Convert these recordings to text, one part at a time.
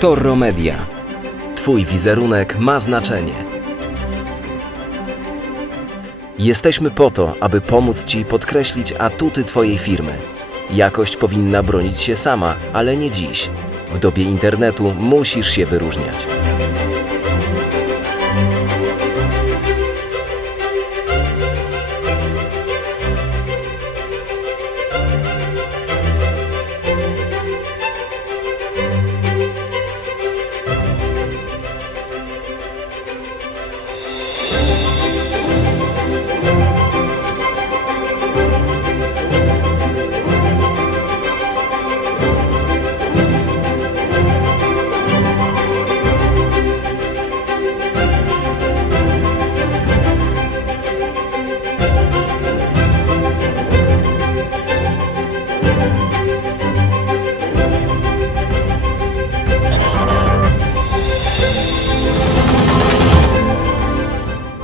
Torro Media. Twój wizerunek ma znaczenie. Jesteśmy po to, aby pomóc Ci podkreślić atuty Twojej firmy. Jakość powinna bronić się sama, ale nie dziś. W dobie internetu musisz się wyróżniać.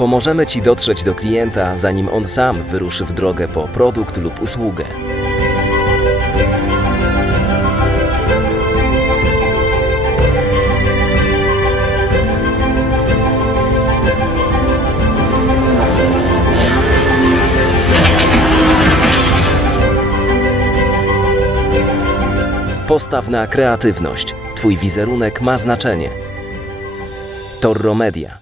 Pomożemy Ci dotrzeć do klienta, zanim on sam wyruszy w drogę po produkt lub usługę. Postaw na kreatywność. Twój wizerunek ma znaczenie. Torro Media.